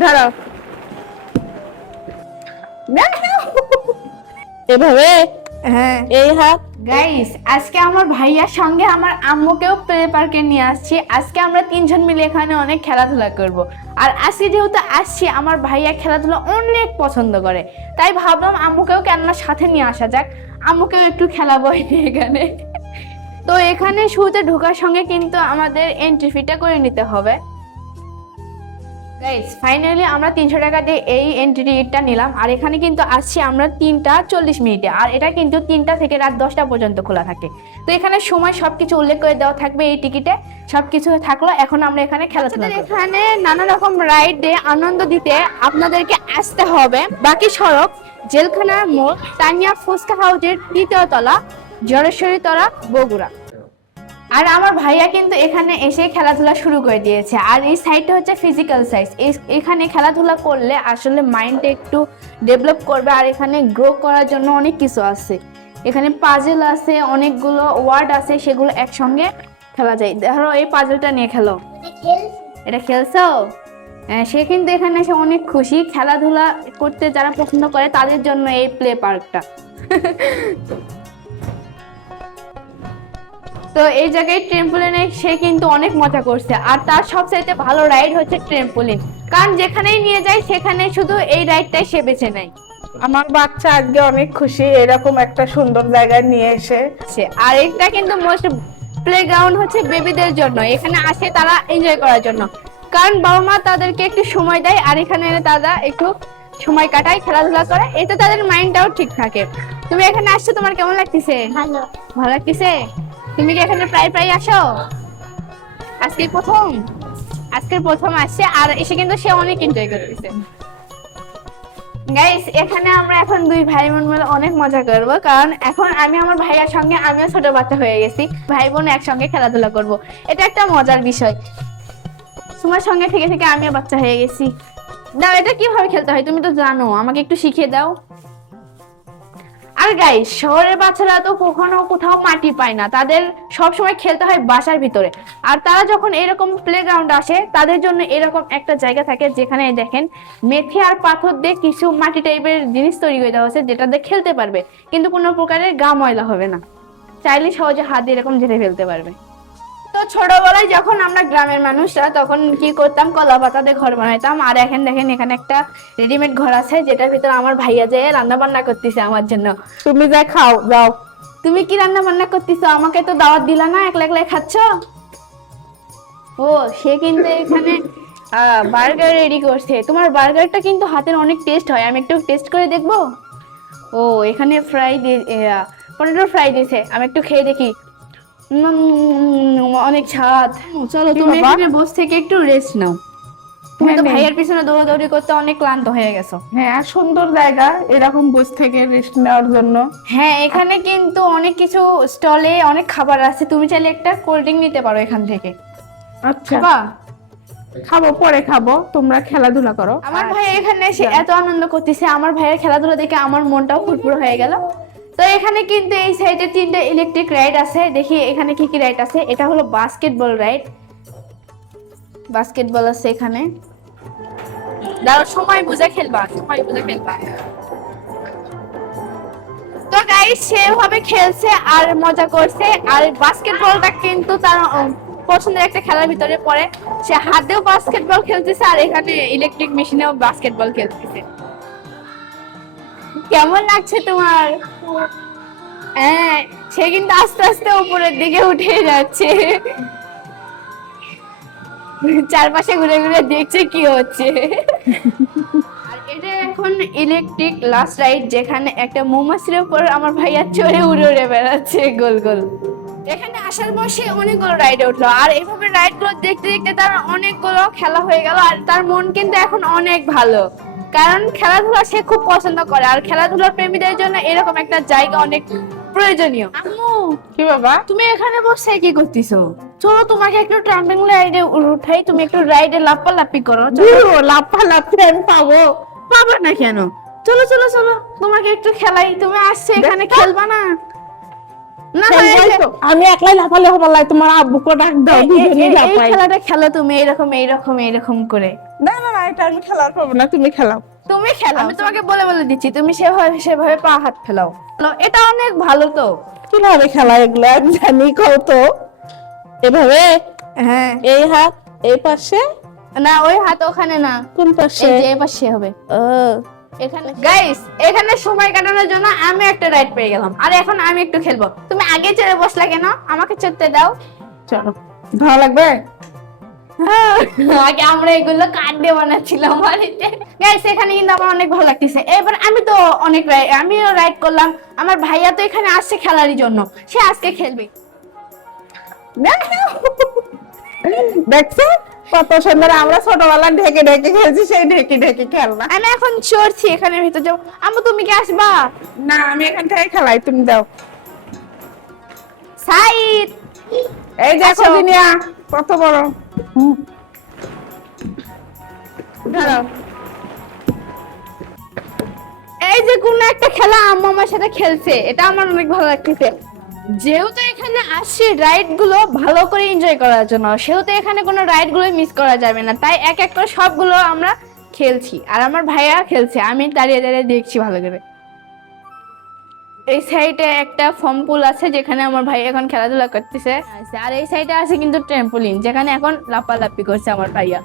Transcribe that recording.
দাঁড়াও, এভাবে, হ্যাঁ এই হাত। গাইস, আজকে আমার ভাইয়ার সঙ্গে আমার আম্মুকেও প্লে পার্কে নিয়ে আসছি। আজকে আমরা তিনজন মিলে এখানে অনেক খেলাধুলা করব। আর আজকে যেহেতু আসছি, আমার ভাইয়া খেলাধুলা অনেক পছন্দ করে, তাই ভাবলাম আম্মুকেও কেননা সাথে নিয়ে আসা যাক, আম্মুকেও একটু খেলাবো এখানে। তো এখানে শুরুতে ঢোকার সঙ্গে কিন্তু আমাদের এন্ট্রি ফিটা করে নিতে হবে। গাইস, ফাইনালি আমরা 300 টাকা দিয়ে এই এন্ট্রি টিকিটটা নিলাম। আর এখানে কিন্তু আসছি আমরা 3টা 40 মিনিটে, আর এটা কিন্তু 3টা থেকে রাত 10টা পর্যন্ত খোলা থাকে। তো এখানে সময় সবকিছু উল্লেখ করে দেওয়া থাকবে এই টিকিটে, সবকিছু থাকলো। এখন আমরা এখানে খেলাধুলা করব। এখানে নানা রকম রাইডে আনন্দ দিতে আপনাদেরকে আসতে হবে বাকি সড়ক, জেলখানা মোড়, তানিয়া ফুচকা হাউসের 3য় তলা, জলেশ্বরী তলা, বগুড়া। আর আমার ভাইয়া কিন্তু এখানে এসে খেলাধুলা শুরু করে দিয়েছে। আর এই সাইডটা হচ্ছে ফিজিক্যাল সাইজ। এখানে খেলাধুলা করলে আসলে মাইন্ডটা একটু ডেভেলপ করবে। আর এখানে গ্রো করার জন্য অনেক কিছু আছে। এখানে পাজেল আছে, অনেকগুলো ওয়ার্ড আছে, সেগুলো একসঙ্গে খেলা যায়। ধরো এই পাজেলটা নিয়ে খেলো, এটা খেলছো? হ্যাঁ, সে কিন্তু এখানে এসে অনেক খুশি। খেলাধুলা করতে যারা পছন্দ করে তাদের জন্য এই প্লে পার্কটা। তো এই জায়গায় ট্রেম্পোলিনে সে কিন্তু অনেক মজা করছে। আর তার সবচাইতে ভালো রাইড হচ্ছে ট্রেম্পোলিন, কারণ যেখানেই নিয়ে যায় সেখানে শুধু এই রাইডটাই সে বেছে নেয়। আমার বাচ্চা আজকে অনেক খুশি এরকম একটা সুন্দর জায়গায় নিয়ে এসে। আর এটা কিন্তু মোস্ট প্লেগ্রাউন্ড হচ্ছে বেবিদের জন্য। এখানে আসে তারা এনজয় করার জন্য, কারণ বাবা মা তাদেরকে একটু সময় দেয়। আর এখানে এনে তারা একটু সময় কাটায়, খেলাধুলা করে, এতে তাদের মাইন্ডটাও ঠিক থাকে। তুমি এখানে আসছো, তোমার কেমন লাগতেছে? ভালো। ভালো লাগতেছে? তুমি কি এখানে প্রায় প্রায় আসো? আজকে প্রথম? আজকের প্রথম আসছে, আর এসে কিন্তু সে অনেক এনজয় করতেছে। গাইস, এখানে আমরা এখন দুই ভাই বোন মিলে অনেক মজা করব, কারণ এখন আমি আমার ভাইয়ার সঙ্গে আমিও ছোট বাচ্চা হয়ে গেছি। ভাই বোন একসঙ্গে খেলাধুলা করব, এটা একটা মজার বিষয়। তোমার সঙ্গে থেকে থেকে আমিও বাচ্চা হয়ে গেছি। দাও, এটা কিভাবে খেলতে হয় তুমি তো জানো, আমাকে একটু শিখিয়ে দাও। আর গাইস, শহরের বাচ্চারা তো কখনো কোথাও মাটি পায় না, তাদের সব সময় খেলতে হয় বাসার ভিতরে। আর তারা যখন এরকম প্লেগ্রাউন্ড আসে, তাদের জন্য এরকম একটা জায়গা থাকে যেখানে দেখেন মেথি আর পাথর দিয়ে কিছু মাটি টাইপের জিনিস তৈরি করে দেওয়া হচ্ছে, যেটা দিয়ে খেলতে পারবে, কিন্তু কোনো প্রকারের গা ময়লা হবে না। চাইলে সহজে হাত দিয়ে এরকম ঝেড়ে ফেলতে পারবে। তো ছোটবেলায় যখন আমরা গ্রামের মানুষরা, তখন কি করতাম, কলা পাতা দিয়ে ঘর বানাইতাম। আর এখন দেখেন এখানে একটা রেডিমেড ঘর আছে, যেটার ভিতরে আমার ভাইয়া যায় রান্না বান্না করতেছে আমার জন্য। তুমি যা খাও, যাও। তুমি কি রান্না বান্না করতেছো? আমাকে তো দাওয়াত দিলা না, একলা একলা খাচ্ছ? ও, সে কিন্তু এখানে বার্গার রেডি করছে। তোমার বার্গারটা কিন্তু হাতের অনেক টেস্ট হয়, আমি একটু টেস্ট করে দেখবো? ও, এখানে পটেটো ফ্রাই দিয়েছে, আমি একটু খেয়ে দেখি। অনেক স্বাদ। চলো তুমি এখানে বসে থেকে একটু রেস্ট নাও। তুমি তো ভাইয়ের পিছনে দৌড়াদৌড়ি করতে অনেক ক্লান্ত হয়ে গেছো। হ্যাঁ, সুন্দর জায়গা এরকম বসে থেকে রেস্ট নেওয়ার জন্য। হ্যাঁ, এখানে কিন্তু অনেক কিছু স্টলে অনেক খাবার আছে, তুমি চাইলে একটা কোল্ড ড্রিঙ্ক নিতে পারো এখান থেকে। আচ্ছা, খাবা? খাবো, পরে খাবো, তোমরা খেলাধুলা করো। আমার ভাই এখানে এসে এত আনন্দ করতেছে, আমার ভাইয়ের খেলাধুলা দেখে আমার মনটাও ফুরফুর হয়ে গেল। তো এখানে কিন্তু এই সাইডে 3টা ইলেকট্রিক রাইড আছে। দেখি এখানে কি কি রাইড আছে। এটা হলো বাস্কেটবল রাইড, বাস্কেটবল আছে এখানে। দাঁড়াও, সময় বুঝে খেলবা, সময় বুঝে খেলবা। তো গাইস, সেভাবে খেলছে আর মজা করছে। আর বাস্কেটবলটা কিন্তু তার পছন্দের একটা খেলার ভিতরে পড়ে। সে হাতেও বাস্কেটবল খেলতেছে, আর এখানে ইলেকট্রিক মেশিনেও বাস্কেটবল খেলতেছে। কেমন লাগছে তোমার? হ্যাঁ, সে কিন্তু আস্তে আস্তে উপরের দিকে উঠে যাচ্ছে, চারপাশে ঘুরে ঘুরে দেখছে কি হচ্ছে। আর এটা এখন ইলেকট্রিক লাস্ট রাইড, যেখানে একটা মৌমাছির উপর আমার ভাইয়া চড়ে উড়ে উড়ে বেড়াচ্ছে গোল গোল। এখানে আসার পর সে অনেকগুলো রাইডে উঠলো, আর এইভাবে রাইড গুলো দেখতে দেখতে তার অনেকগুলো খেলা হয়ে গেল। আর তার মন কিন্তু এখন অনেক ভালো, কারণ খেলাধুলা সে খুব পছন্দ করে। আর খেলাধুলার প্রেমীদের জন্য এরকম একটা জায়গা অনেক প্রয়োজনীয়। আম্মু, কি বাবা? তুমি এখানে বসে কি করতেছো? চলো তোমাকে একটু ট্রাম্পলিং রাইডে উঠাই, তুমি একটু রাইডে লাফালাফি করো। লাফালাফি আমি পাবো? পাবে না কেন? চলো চলো চলো, তোমাকে একটু খেলাই। তুমি আসছো এখানে, খেলবা না? না, আমি একলাই লাফালে হবে না, তোমার আব্বুকে ডাক দাও, দুজনেই এই লাফাই। খেলাটা খেলো তুমি, এরকম এইরকম এইরকম করে। না না না, এটা আমি খেলার পাবো না, তুমি খেলাও। তুমি খেলো, আমি তোমাকে বলে বলে দিচ্ছি, তুমি সেভাবে সেভাবে পা হাত ফেলাও। এটা অনেক ভালো তো। কিভাবে খেলা এগুলো আমি জানি, কও তো। এভাবে? হ্যাঁ। এই হাত এই পাশে? না, ওই হাত ওখানে না, কোন পাশে? এই যে এই পাশে হবে। ও এখানে গাইস, এখানে সময় কাটানোর জন্য আমি একটা রাইড পেয়ে গেলাম, আর এখন আমি একটু খেলবো। তুমি আগে চড়ে বসলা কেন? আমাকে চড়তে দাও। চলো, ভালো লাগবে। আগে আমরা এগুলো কাঠ দিয়ে বানাচ্ছিলাম বাড়িতে। গাইস, এখানে কিন্তু আমার অনেক ভালো লাগতেছে। এবার আমি তো অনেক আমিও রাইড করলাম। আমার ভাইয়া তো এখানে আসছে খেলারই জন্য, সে আজকে খেলবে। দেখছো কত সুন্দর, আমরা ছোটবেলা ঢেকে ঢেকে খেলছি, সেই ঢেকে ঢেকে খেলনা। আমি এখন চড়ছি, এখানে ভিতর যাবো। আম্মু তুমি কি আসবা? না, আমি এখান থেকে খেলাই, তুমি দাও। সাইদ, এই দেখো আসো। দিনিয়া কত বড়। দাঁড়াও। এই যে কোন একটা খেলা আম্মু আমার সাথে খেলছে, এটা আমার অনেক ভালো লাগতেছে। যেহেতু এখানে আসছে রাইড গুলো ভালো করে এনজয় করার জন্য, সেহেতু এখানে কোনো রাইড গুলো মিস করা যাবে না, তাই এক এক করে সবগুলো আমরা খেলছি। আর আমার ভাইয়া খেলছে, আমি দাঁড়িয়ে দাঁড়িয়ে দেখছি ভালো করে। এই সাইডে একটা ফর্ম পুল আছে, যেখানে আমার ভাই এখন খেলাধুলা করতেছে। আর এই সাইডে আছে কিন্তু ট্র্যাম্পোলিন, যেখানে এখন লাফালাফি করছে আমার ভাইয়া।